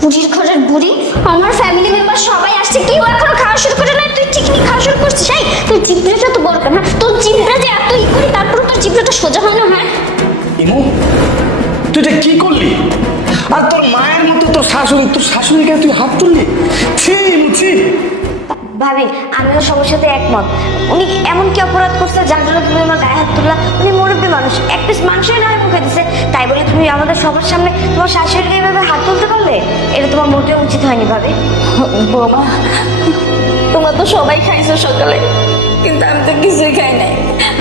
বুড়ির ঘরের বুড়ি, আমার ফ্যামিলি মেম্বার সবাই আসছে, কেউ এখনো খাওয়া শুরু করে না, তুই চিকনি খাওয়া শুরু করছিস? এই তোর জিভটা তো বড় কেন? তোর জিভটা যে এত করি, তারপর তোর জিভটা সোজা হয় না? হ্যাঁ ইমু, তুই এটা কি করলি? আর তোর মায়ের মতো তোর শাশুড়িকে তুই হাত তুললি? ছি ইমু, ছি। ভাবি, আমিও সবার সাথে একমত। উনি এমন কি অপরাধ করছে যার জন্য তুমি আমার গায়ে হাত তুললা? উনি মুরব্বী মানুষ, এক পিস মাংসই নয় মুখে দিছে, তাই বলে তুমি আমাদের সবার সামনে তোমার শাশুড়িকে এইভাবে হাত তুলতে পারলে? এটা তোমার মোটেও উচিত হয়নি ভাবি। বাবা, তোমরা তো সবাই খাইছো সকালে, কিন্তু আমি তো কিছুই খাই নাই।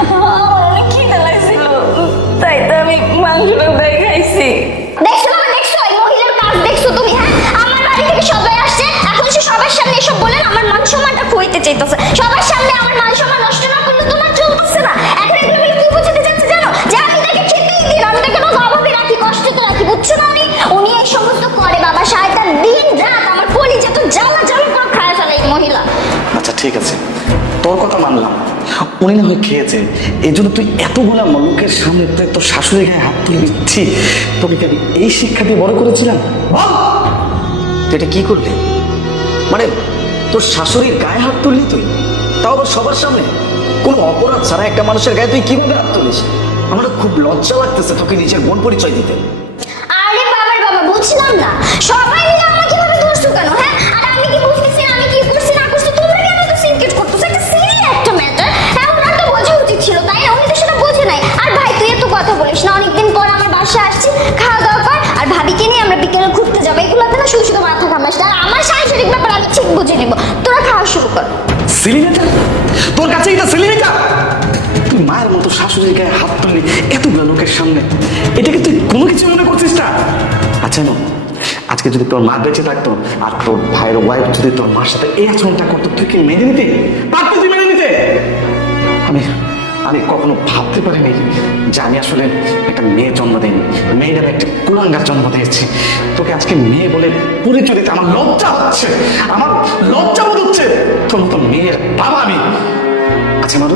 আমার অনেক খিদে লাগছিল, তাই তো আমি মাংসটা দিয়ে খাইছি। দেখছো বাবা, দেখছো এই মহিলার কাজ দেখছো তুমি? হ্যাঁ, আমার বাড়ি থেকে সবাই আসছে, এখন সে সবার সামনে এসব বলেন আমার মান সম্মানটা খুইতে চাইতেছে। সবার সামনে আমার মান সম্মান নষ্ট না করলে তোমার চলতেছে না। এখন এগুলো বলে কি বুঝাতে চাচ্ছে জানো? যে আমি তাকে খেতেই দিই না, আমি তাকে রোজ অভাবে রাখি, কষ্টতে রাখি, বুঝছো না? উনি এই সমস্ত করে বাবা, শয়তান দিন রাত আমার কলিজা তো জ্বালা জ্বালা করে খায় ফেলে এই মহিলা। আচ্ছা ঠিক আছে, তোর কথা মানলাম, উনি না হয় খেয়েছে, এই জন্য তুই এতগুলা লোকের সামনে তুই তোর শাশুড়ি গায়ে হাত তুলে দিচ্ছি। তোকে কি আমি এই শিক্ষা দিয়ে বড় করেছিলাম? বল, তুই এটা কি করলি? মানে তোর শাশুড়ির গায়ে হাত তুললি তুই, তাও আবার সবার সামনে? কোনো অপরাধ ছাড়া একটা মানুষের গায়ে তুই কিভাবে হাত তুলিস? আমার খুব লজ্জা লাগতেছে তোকে নিজের বোন পরিচয় দিতে। আরে বাবার বাবা, বুঝলাম না, সবাই মিলে আমাকে ভাবে দোষটো কেন? হ্যাঁ, আর আমি কি বুঝতেছি আমি কি করছি না করছি? তোমরা কেন তো সিনকেট করতেছ? একটা সিলি একটা ম্যাটার। হ্যাঁ, ওনার তো বোঝা উচিত ছিল, তাই না? উনি তো সেটা বোঝে নাই। আর ভাই, তুই এত কথা বলিস না, অনেকদিন পর আমার বাসায় আসছি, খাওয়া দাওয়া কর, আর ভাবিকে নিয়ে আমরা বিকেলে ঘুরতে যাবো। এগুলোতে না শুধু শুধু মাথা ঘামাস না, আর আমার সাংসারিক ব্যাপার আমি ঠিক বুঝে নেবো। তোরা খাওয়া শুরু কর। সিলিমিটা তোর কাছে এটা সিলিমিটা? তুই মায়ের মতো শাশুড়ির গায়ে হাত তুললি এতগুলো লোকের সামনে, এটাকে তুই কোনো কিছু মনে করছিস না? আচ্ছা না, আজকে যদি তোর মা বেঁচে থাকতো আর তোর ভাইয়ের ওয়াইফ যদি তোর মার সাথে এই আচরণটা করতো, তুই কি মেনে নিতে পারতি? তুই মেনে নিতে? আমি আমি কখনো ভাবতে পারিনি যে আমি আসলে একটা মেয়ে জন্ম দিইনি, মেয়েটার একটা কুলাঙ্গার জন্ম দিয়েছি। তোকে আজকে মেয়ে বলে পরিচয় দিতে আমার লজ্জা হচ্ছে, আমার লজ্জা বোধ হচ্ছে। তোর মতো মেয়ের বাবা আমি। আচ্ছা মারু,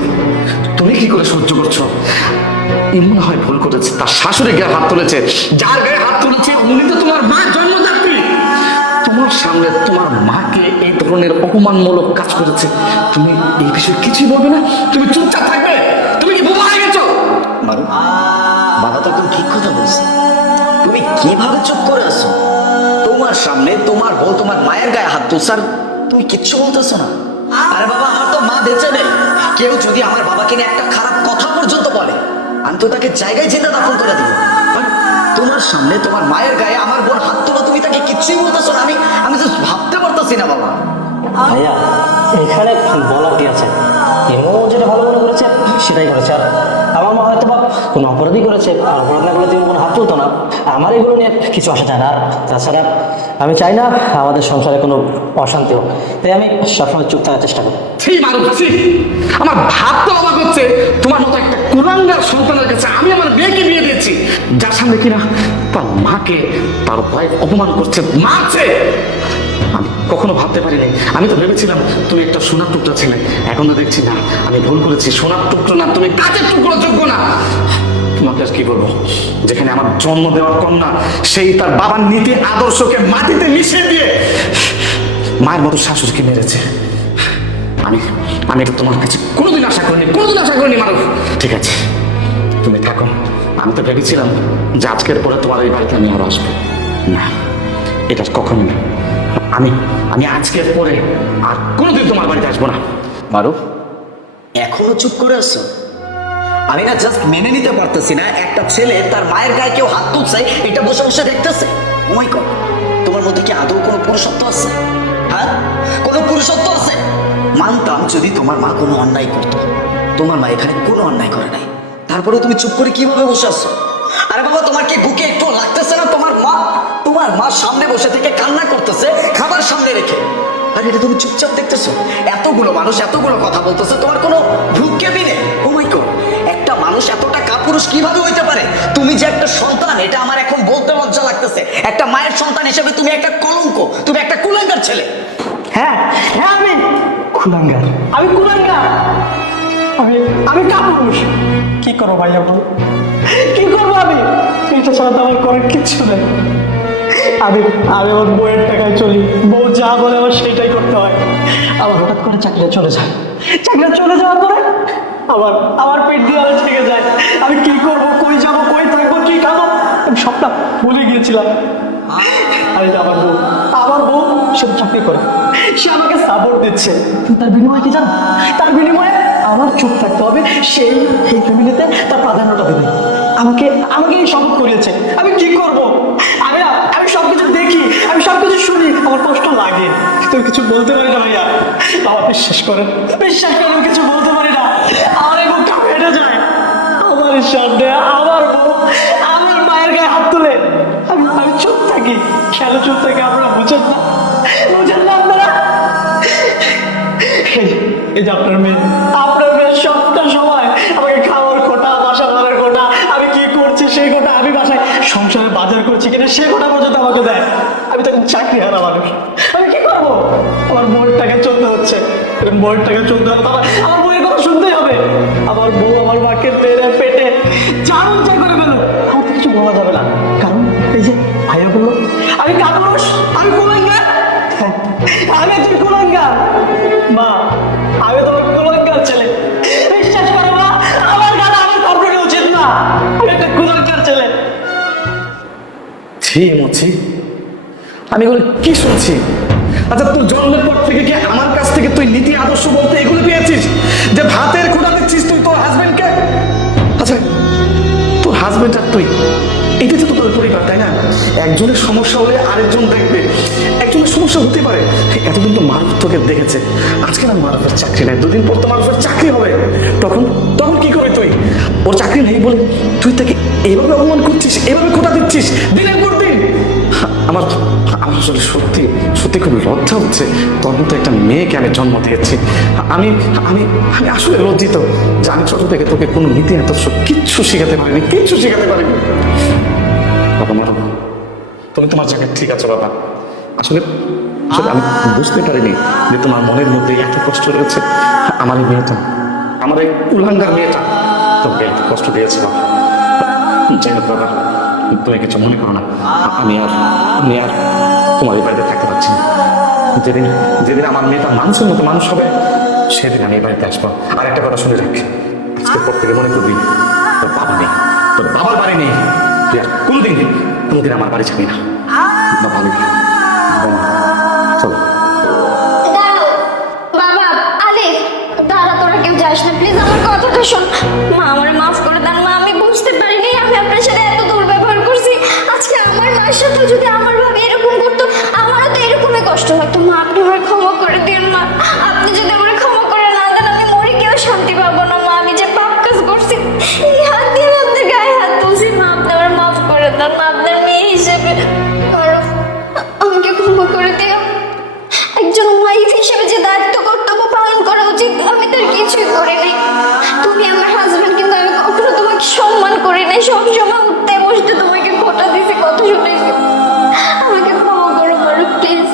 তুমি কি করে সহ্য করছো? এমন হয় ভুল করেছে, তার শাশুড়ি গায়ে হাত তুলেছে, যার গায়ে হাত তুলেছে উনি তো তোমার মা জন্মদাত্রী। তোমার সামনে তোমার মাকে এই ধরনের অপমানমূলক কাজ করেছে, তুমি এই বিষয়ে কিছুই বলবে না? তুমি চুপচাপ থাকবে? তুমি কি বোমা হয়ে গেছো? মারু, বাবা তো একদম ঠিক কথা বলছে। তুমি কিভাবে চুপ করে আছো? তোমার সামনে তোমার বউ তোমার মায়ের গায়ে হাত তুলছে আর তুমি কিচ্ছু বলতেছো না? আরে বাবা, আমার তো মা বেঁচে নেই। কেউ যদি আমার বাবাকে নিয়ে একটা খারাপ কথা পর্যন্ত বলে, আমি তো তাকে জায়গায় জিন্দা দাফন করে দিব। আর তোমার সামনে তোমার মায়ের গায়ে আমার বোন হাত তোলা, তুমি তাকে কিচ্ছুই বলতেছো না? আমি জাস্ট ভাবতে পারতেছি না বাবা। ভাইয়া, এখানে বলার কি আছে? এমও যেটা ভালো মনে করেছে সেটাই করেছে, আর আমার মা হয়তো বা কোনো অপরাধী করেছে, আর অপরাধ না করলে তুমি কোনো হাত তুলতো না। আমার এগুলো নিয়ে কিছু আসা যায় না। আর তাছাড়া আমি চাই না আমাদের সংসারে কোনো অশান্তি হোক, তাই আমি সবসময় চুপ থাকার চেষ্টা করি। ছি মারু, ছি। আমার ভাবতে অবাক হচ্ছে, তোমার মতো একটা কুলাঙ্গার সন্তানের কাছে আমি আমার মেয়েকে বিয়ে দিয়েছি, যার সামনে কিনা তার মাকে তার ওয়াইফ অপমান করছে, মারছে। আমি কখনো ভাবতে পারিনি। আমি তো ভেবেছিলাম তুমি একটা সোনার টুকরা ছিলে, এখন তো দেখছি না আমি ভুল করেছি। সোনার টুকরো না, তুমি কাজের টুকরো যোগ্য না। তোমাকে আর কি বলবো, যেখানে আমার জন্ম দেওয়ার কন্যা সেই তার বাবার নীতি আদর্শকে মাটিতে মিশিয়ে দিয়ে মায়ের মতো শাশুড়িকে মেরেছে। আমি আমি এটা তোমার কাছে কোনোদিন আশা করিনি মারুফ। ঠিক আছে, তুমি থাকো। আমি তো ভেবেছিলাম যে আজকের পরে তোমার এই বাড়িতে আমি আরো আসবো না, এটা কখনো না। আমি আজকের পরে আর কোনোদিন তোমার বাড়িতে আসবো না। মারুফ, এখনো চুপ করে আছো? আমি না জাস্ট মেনে নিতে পারতেছি না, একটা ছেলে তার মায়ের গায়ে কেউ হাত তুলছে, এটা বসে বসে দেখতেছে। ও মাই গড, তোমার মধ্যে কি আদৌ কোনো পুরুষত্ব আছে? হ্যাঁ, কোনো পুরুষত্ব আছে? মানতাম যদি তোমার মা কোনো অন্যায় করতো, তোমার মা এখানে কোনো অন্যায় করে নাই, তারপরে তুমি চুপ করে কিভাবে বসে আছো? আরে বাবা, তোমার কি বুকে একটু লাগতেছে না? তোমার মা সামনে বসে থেকে কান্না করতেছে খাবার সামনে রেখে, আর এটা তুমি চুপচাপ দেখতেছো? এতগুলো মানুষ এতগুলো কথা বলতেছে, তোমার কোনো ভ্রুক্ষেপই নেই। ও মাই গড, একটা মানুষ এতটা কাপুরুষ কিভাবে হইতে পারে? তুমি যে একটা সন্তান, এটা আমার এখন বলতে লজ্জা লাগতেছে। একটা মায়ের সন্তান হিসেবে তুমি একটা কলঙ্ক, তুমি একটা কুলাঙ্গার ছেলে। হ্যাঁ হ্যাঁ, আমি কুলাঙ্গার, আমি কাপুরুষ। কি করবো ভাইয়া বল, কি করবো আমি? এটা ছাড়া তো আমার করার কিচ্ছু নেই। আমি আমি আমার বউয়ের টাকায় চলি, বউ যা বলে আমার সেইটাই করতে হয়। আমার হঠাৎ করে চাকরিটা চলে যায়, চাকরিটা চলে যাওয়ার পরে আমার আমার পেট দিয়ে আলো ঠেকে যায়। আমি কি করব, কই যাব, কই থাকবো, কি খাবো, আমি সবটা ভুলে গিয়েছিলাম। আর এই যে আমার বউ সে চাকরি করে, সে আমাকে সাপোর্ট দিচ্ছে, কিন্তু তার বিনিময়ে কি জানো, তার বিনিময়ে আমার চুপ থাকতে হবে, সেই এই ফ্যামিলিতে তার প্রাধান্যটা দেবে। আমাকে আমাকে এই শপথ করিয়েছে। আমি কি করব, আমি সবকিছু দেখি, আমি সবকিছু শুনি, আমার কষ্ট লাগে, কিন্তু আমি কিছু বলতে পারি না ভাইয়া। আমার বিশ্বাস করেন, আমি কিছু বলতে পারি না। আমার এই বুকটা ফেটে যায়। আমার সামনে আমার বউ আমার মায়ের গায়ে হাত তুলে, আমি চুপ থাকি, খেলে চুপ থাকি। আপনারা বুঝেন না আপনারা। এই যে আপনার মেয়ে সবটা সময় আমাকে খাওয়ার কোটা, বাসা ভাড়ার কোটা, আমি কি করছি সেই কোটা, আমি বাসায় সংসারে বাজার করছি কিনা সে কোটা পর্যন্ত আমাকে দেয়। আমি তখন চাকরি হারা মানুষ, আমি কি করবো? আমার বউয়ের টাকা চলতে হচ্ছে, বউয়ের টাকা চলতে হবে, আমার বউয়ের কথা শুনতেই হবে। আমার বউ আমার মাকে মেরে পেটে চারণ চাই করে ফেলো, আমার তো কিছু বলা যাবে না, কারণ এই যে ভাইয়া বললো আমি কাপুরুষ, আমি কুলাঙ্গার, আমি একজন কুলাঙ্গার। মা, আমি তোমার কুলাঙ্গার ছেলে, বিশ্বাস করো মা, আমার গান আমার কর্পোরেট উচিত না, আমি একটা কুলাঙ্গার ছেলে। ছি মুছি, আমি এগুলো কি শুনছি? আচ্ছা, তোর জন্মের পর থেকে কি আমার কাছ থেকে তুই নীতি আদর্শ বলতে এগুলো পেয়েছিস? যে ভাতের খোঁড়া দিচ্ছিস তুই তোর হাজবেন্ডকে? আচ্ছা, তোর হাজবেন্ড আর তুই, এটাই তো তোর পরিবার, তাই না? একজনের সমস্যা হলে আরেকজন দেখবে, একজনের সমস্যা হতে পারে। এতদিন তো মারুফ তোকে দেখেছে, আজকে না মারুফের চাকরি নেই, দুদিন পর তো মারুফের চাকরি হবে, তখন তখন কি করবি তুই? ওর চাকরি নেই বলে তুই তাকে এইভাবে অপমান করছিস, এভাবে খোঁটা দিচ্ছিস দিনের পর দিন। আমার আমার আসলে সত্যি সত্যি খুব লজ্জা হচ্ছে, তোর মতো একটা মেয়েকে আমি জন্ম দিয়েছি। আমি আমি আমি আসলে লজ্জিত যে আমি ছোট থেকে তোকে কোনো নীতি আদর্শ কিচ্ছু শেখাতে পারিনি, কিচ্ছু শেখাতে পারিনি। বাবা মারো, তুমি তোমার জায়গায় ঠিক আছে বাবা। আসলে আসলে আমি বুঝতে পারিনি যে তোমার মনের মধ্যে এত কষ্ট রয়েছে। আমার এই মেয়েটা, আমার এই কুলাঙ্গার মেয়েটা তোকে এত কষ্ট দিয়েছে বাবা। যাই হোক বাবা, তুমি কিছু মনে করো না, আমি আর তোমার এই বাড়িতে থাকতে পারছি না। যেদিন যেদিন আমার মেয়েটা মানুষের মতো মানুষ হবে, সেদিন আমি এই বাড়িতে আসবো। আর একটা কথা শুনে রাখ, আজকের পর থেকে মনে করবি তোর বাবা নেই, তোর বাবার বাড়ি নেই, তুই আর কোনোদিন আমার বাড়ি যাবি না। বাবা নেই, চলো। দাঁড়াও বাবা, আলিফ দাঁড়া, তোরা কেউ যাস না প্লিজ, আমার কথাটা শোন। মা, আমারে মাফ করে দেন মা, আমি বুঝতে পারিনি আমি আপনার সাথে এত দুর্ব্যবহার করছি। আজকে আমার মায়ের সাথে যদি আমার ভাবে এরকম করতো, আমারও তো এরকমই কষ্ট হতো। মা, আপনি আমার ক্ষমা করে দিন মা, আপনি যদি আমার ক্ষমা করে না দেন আমি মরে কেউ শান্তি পাবো না মা। আমি যে পাপ কাজ করছি, এই হাত দিয়ে আপনার গায়ে হাত তুলছি মা, আপনি আমার মাফ করে দেন মা, আপনার মেয়ে হিসেবে আমাকে ক্ষমা করে দিও। একজন ওয়াইফ হিসেবে যে দায়িত্ব কর্তব্য পালন করা উচিত আমি তার কিছুই করি নাই। তুমি আমার হাজবেন্ড, কিন্তু আমি কখনো তোমাকে সম্মান করি নাই, সবসময় উঠতে বসতে তোমাকে খোটা দিয়েছি, কথা শুনেছি। আমাকে ক্ষমা করো পারো প্লিজ।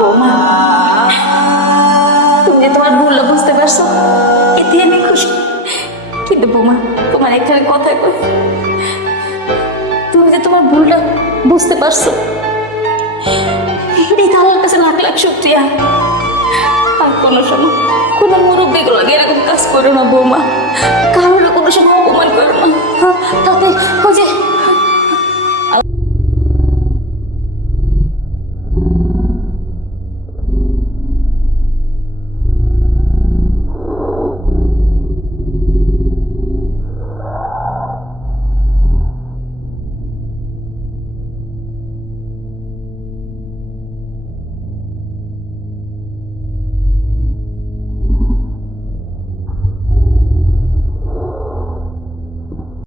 বৌমা, তুমি যে তোমার ভুলটা বুঝতে পারছো এতে আমি খুশি, কিন্তু বৌমা তোমার এখানে কথা কই, তুমি যে তোমার ভুলটা বুঝতে পারছো এই তো আমার কাছে লাখ লাখ শুকরিয়া। আর কোনো সময় কোনো মুরব্বীগুলো এরকম কাজ করো না বৌমা, কারো না কোনো সময় অপমান করো না। তাতে ওই যে